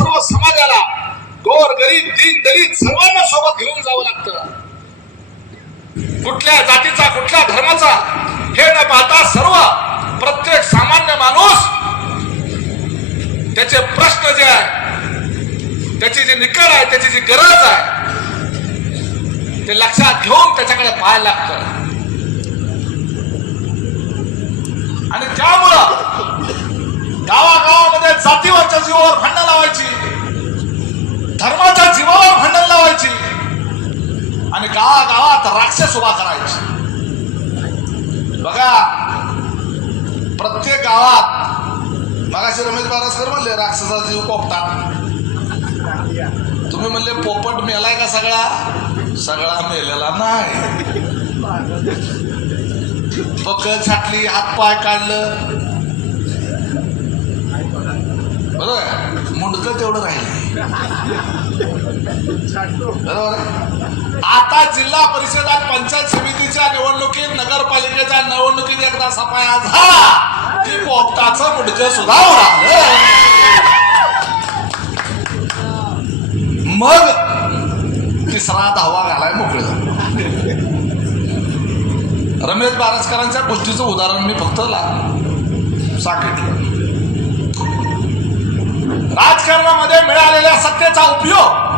सर्व समाजाला गोर गरीब दीन दलित सर्वांना सोबत घेऊन जावं लागतं. कुठल्या जातीचा कुठल्या धर्माचा हे न पाहता सर्व प्रत्येक सामान्य माणूस त्याचे प्रश्न जे आहे त्याची जी निकड आहे त्याची जी गरज आहे ते लक्षात घेऊन त्याच्याकडे पाहायला लागतं. आणि त्यामुळं गावागावामध्ये जातीवरच्या जीवावर भांडण लावायची. धर्माच्या जीवावर भांडण लावायची. आणि गावागावात राक्षस उभा करायची. बघा प्रत्येक गावात मगाशी रमेश बारासकर म्हणले राक्षसा जीव पोपटात. तुम्ही म्हणले पोपट मेलाय का सगळा? सगळा मेलेला नाही. पकड छाटली हात पाय काढलं. बरोबर मुंडकं तेवढं राहिलं बरोबर? आता जिल्हा परिषद आणि पंचायत समितीच्या निवडणुकीत नगरपालिकेच्या निवडणुकीत एकदा सफाया झाला. की पोपटाचं मुंडकं सुद्धा उडालं मग तिसरा धावा घालाय मोकळे रमेश बारसकरांच्या गोष्टीचं उदाहरण मी फक्त ला- सांगितलं राजकारणामध्ये मिळालेल्या सत्तेचा उपयोग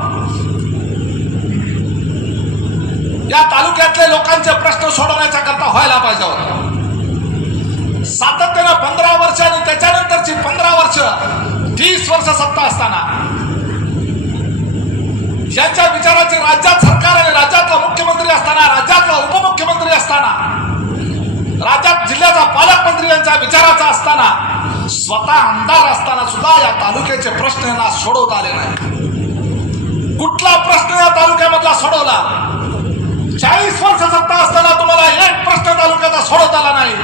या तालुक्यातले लोकांचे प्रश्न सोडवण्याच्या करता व्हायला पाहिजे होता. सातत्यानं पंधरा वर्ष आणि त्याच्यानंतरची पंधरा वर्ष तीस वर्ष सत्ता असताना यांच्या विचाराचे राज्यात सरकार आणि राज्यातला मुख्यमंत्री असताना राज्यातला उपमुख्यमंत्री असताना राज्यात जिल्ह्याचा पालकमंत्री यांच्या विचाराचा असताना स्वतः आमदार असताना सुद्धा या तालुक्याचे प्रश्न यांना सोडवता आले नाही. कुठला प्रश्न या तालुक्यामधला सोडवला? चाळीस वर्ष सत्ता असताना तुम्हाला एक प्रश्न तालुक्याचा सोडवता आला नाही.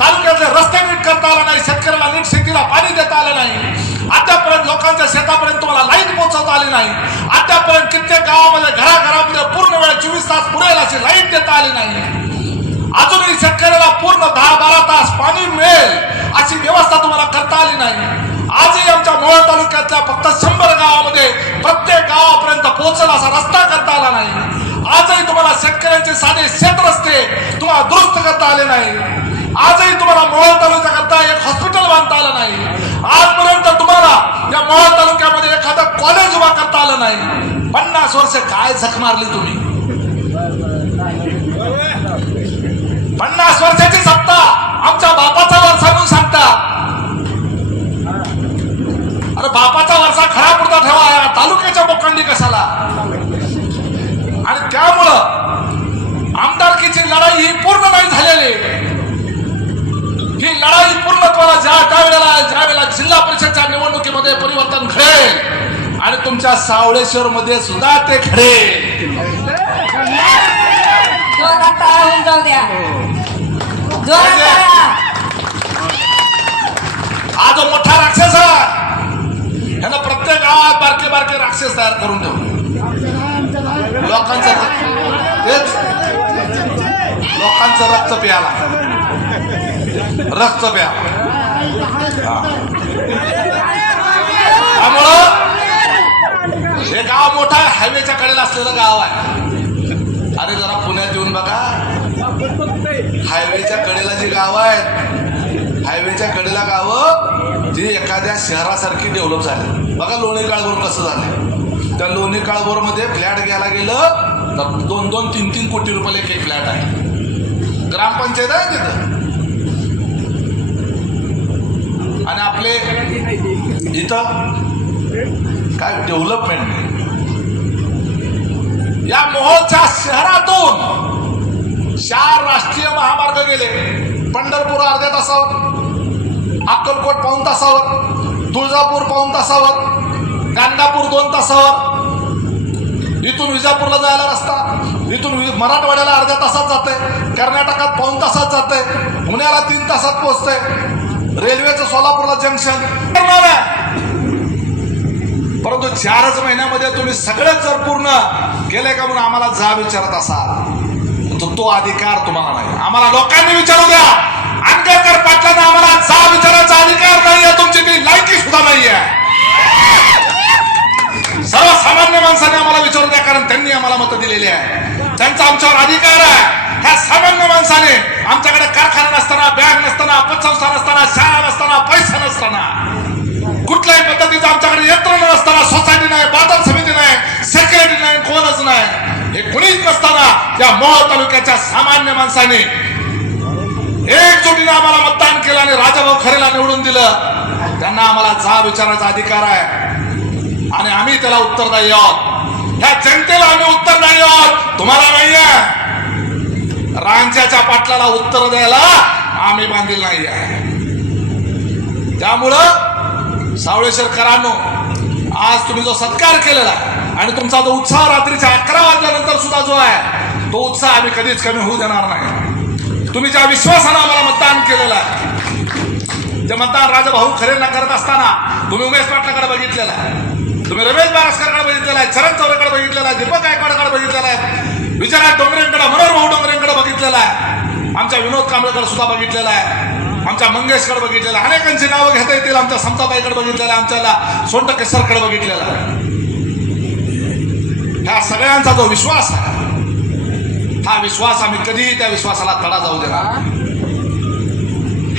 तालुक्याचे रस्ते नीट करता आला नाही शेतकऱ्याला नीट शेतीला पाणी देता आलं नाही. आतापर्यंत लोकांच्या शेतापर्यंत तुम्हाला लाइट पोहोचवता आली नाही. आतापर्यंत कित्येक गावामध्ये घराघरामध्ये पूर्ण वेळ चोवीस तास पुरेल अशी लाइट देता आली नाही. अजूनही शेतकऱ्याला पूर्ण दहा बारा तास पाणी मिळेल अशी व्यवस्था तुम्हाला करता आली नाही. आज तालुक्यातल्या फक्त शंभर गावामध्ये प्रत्येक गावापर्यंत पोहोचल असा रस्ता करता आला नाही. आजही तुम्हाला शेतकऱ्यांचे साधे शेत रस्ते तुम्हाला दुरुस्त करता आले नाही. आजही तुम्हाला मोहोळ तालुक्याकरता एक हॉस्पिटल बांधता आलं नाही. आजपर्यंत तुम्हाला या मोहोळ तालुक्यामध्ये एखादं कॉलेज उभा करता आलं नाही. पन्नास वर्ष काय झक मारली तुम्ही? पन्नास वर्षाची सत्ता आमच्या बापाचा वारसा म्हणून सांगता. अरे बापाचा वारसा खरा पुरता ठेवा या तालुक्याच्या बोकांडी कशाला? आणि त्यामुळं आमदारकीची लढाई ही पूर्ण नाही झालेली. ही लढाई पूर्णत्वाला ज्या त्यावेळेला ज्या वेळेला जिल्हा परिषदच्या निवडणुकीमध्ये परिवर्तन घडेल आणि तुमच्या सावळेश्वर मध्ये सुद्धा ते घडेल. जोरात टाळा होऊन जाऊ द्या. जोरात टाळा. हा जो मोठा राक्षस आहे. ह्यानं प्रत्येक गावात बारके बारके राक्षस तयार करून ठेवले लोकांचं तेच. लोकांचं रक्त प्याला रक्त प्या. त्यामुळं हे गाव मोठा हायवेच्या कडेला असलेलं गाव आहे. अरे जरा पुण्यात येऊन बघा. हायवेच्या कडेला जी गाव आहेत हायवेच्या कडेला गावं जी एखाद्या शहरासारखी डेव्हलप झाली. बघा लोणी काळभोर कसं झालं त्या लोणी काळभोरमध्ये फ्लॅट घ्यायला गेलं तर दोन दोन तीन तीन कोटी रुपये एक एक फ्लॅट आहे. ग्रामपंचायत आहे तिथं. आणि आपले इथं काय डेव्हलपमेंट नाही. या मोहोळच्या शहरातून चार राष्ट्रीय महामार्ग गेले. पंढरपूर अर्ध्या तासावर अक्कलकोट पाऊन तासावर तुळजापूर पाऊन तासावर गाणगापूर दोन तासावर. इथून विजापूरला जायला रस्ता इथून वि- मराठवाड्याला अर्ध्या तासात जाते कर्नाटकात पाऊन तासात जाते पुण्याला तीन तासात पोहोचते रेल्वेचं सोलापूरला जंक्शन. परंतु चारच महिन्यामध्ये तुम्ही सगळंच जर पूर्ण केलंय का म्हणून आम्हाला जा विचारत असाल? तर तो अधिकार तुम्हाला नाही. आम्हाला लोकांनी विचारू द्या. आंबेडकर पाटलांना आम्हाला जा विचारायचा अधिकार नाही. या मोह तालुक्याच्या सामान्य माणसाने एकजुटीने आम्हाला मतदान केलं आणि राजाभाऊ खरेला निवडून दिलं. त्यांना आम्हाला जा विचाराचा अधिकार आहे. आणि आम्ही त्याला उत्तरदायी आहोत. या जनतेला आम्ही उत्तरदायी आहोत. तुम्हाला नाहीये. रांच्याच्या पाटलाला उत्तर द्यायला आम्ही बांधील नाही आहे त्यामुळं सावळेश्वरकरांनो आज तुम्ही जो सत्कार केलेला आणि तुमचा जो उत्साह रात्रीच्या अकरा वाजल्यानंतर सुद्धा जो आहे तो उत्साह आम्ही कधीच कमी होऊ देणार नाही तुम्ही ज्या विश्वासानं आम्हाला मतदान केलेलं आहे जे मतदान राजाभाऊ खरेंना करत असताना तुम्ही उमेश पाटलाकडे बघितलेलं आहे तुम्ही रमेश बारसकरकडे बघितलेला आहे शरद चौरेकडे बघितलेला आहे दीपक गायकवाडकडे बघितलेला आहे विजयराज डोंगरेंकडे मनोहर भाऊ डोंगरेंकडे बघितलेला आहे आमच्या विनोद कांबळेकडे सुद्धा बघितलेला आहे आमच्या मंगेशकडे बघितलेला आहे. अनेकांची नावं घेता येतील आमच्या समताबाईकडे बघितलेलं आहे आमच्याला सोनटके सरकडे बघितलेला आहे ह्या सगळ्यांचा जो विश्वास आहे हा विश्वास आम्ही कधीही त्या विश्वासाला तडा जाऊ देणार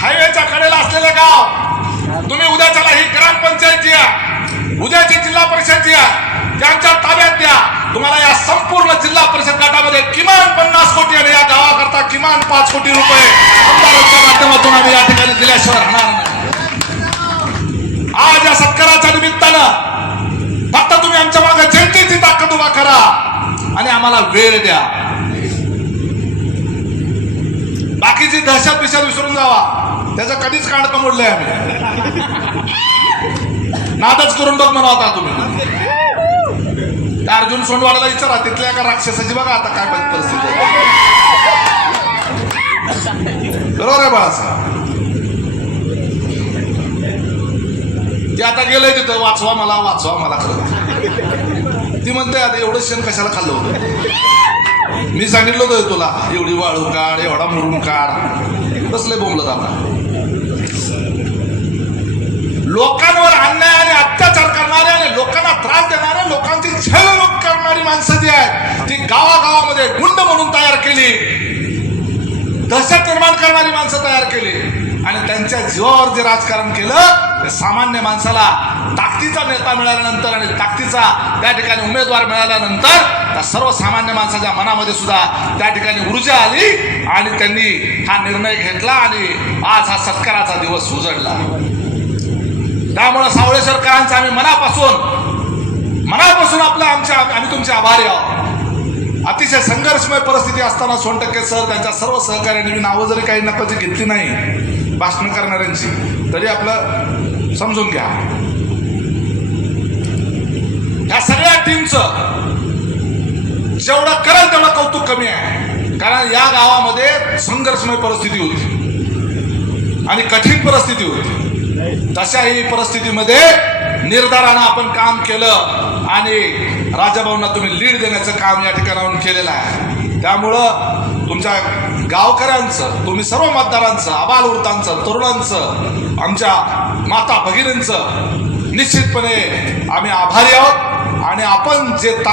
हायवेच्या कडेला असलेलं गाव तुम्ही उद्याच्याला ही ग्रामपंचायत पंचायत आहे उद्याची जिल्हा परिषद या त्यांच्या ताब्यात द्या. तुम्हाला या संपूर्ण जिल्हा परिषद गटामध्ये किमान पन्नास कोटी आणि या गावाकरता किमान पाच कोटी रुपये आमदारांच्या माध्यमातून आम्ही या ठिकाणी दिल्याशिवाय राहणार नाही. आज या सत्काराच्या निमित्तानं फक्त तुम्ही आमच्या मागे जनतेची ताकद उभा करा आणि आम्हाला वेळ द्या. बाकीची दहशत बिशात विसरून जावा. त्याचं कधीच कांड मोडलंय आम्ही. नादच करून बघ म्हणा आता तुम्ही. त्या अर्जुन सोनवाडाला विचारा तिथल्या एका राक्षसाची बघा आता काय परिस्थिती बरोबर आहे बाळासाहेब? ते आता गेलंय तिथं वाचवा मला वाचवा मला खरं. ती म्हणते आता एवढं शेण कशाला खाल्लं होतं? मी सांगितलं होतं तुला एवढी वाळू काढ एवढा मुरून काढ. कसले बोंबलत आता लोकांवर अन्याय आणि अत्याचार करणारे आणि लोकांना त्रास देणारे लोकांची छळ करणारी माणसं जी आहेत ती गावागावामध्ये गुंड म्हणून तयार केली. दहशत निर्माण करणारी माणसं तयार केली. आणि त्यांच्या जीवावर जे राजकारण केलं सामान्य माणसाला ताकदीचा नेता मिळाल्यानंतर आणि ताकदीचा त्या ठिकाणी उमेदवार मिळाल्यानंतर त्या सर्वसामान्य माणसाच्या मनामध्ये सुद्धा त्या ठिकाणी ऊर्जा आली आणि त्यांनी हा निर्णय घेतला आणि आज हा सत्काराचा दिवस उजडला. त्यामुळं सावळेश्वरकरांचा आम्ही मनापासून मनापासून आपलं आमच्या आम्ही तुमचे आभारी आहोत. अतिशय संघर्षमय परिस्थिती असताना सोनटक्के सर त्यांच्या सर्व सहकार्याने मी नावं जरी काही नकाची घेतली नाही भाषण करणाऱ्यांची तरी आपलं समजून घ्या. ह्या सगळ्या टीमचं जेवढं करेल तेवढं कौतुक कमी आहे. कारण या गावामध्ये संघर्षमय परिस्थिती होती. आणि कठीण परिस्थिती होती. तशाही परिस्थितीमध्ये निर्धारानं आपण काम केलं आणि राजाभाऊंना तुम्ही लीड देण्याचं काम या ठिकाणाहून केलेलं आहे. त्यामुळं तुमच्या गावकऱ्यांचं तुम्ही सर्व मतदारांचं आबालवृत्तांचं तरुणांचं आमच्या माता भगिनींचं निश्चितपणे आम्ही आभारी आहोत. आणि आपण जे ता-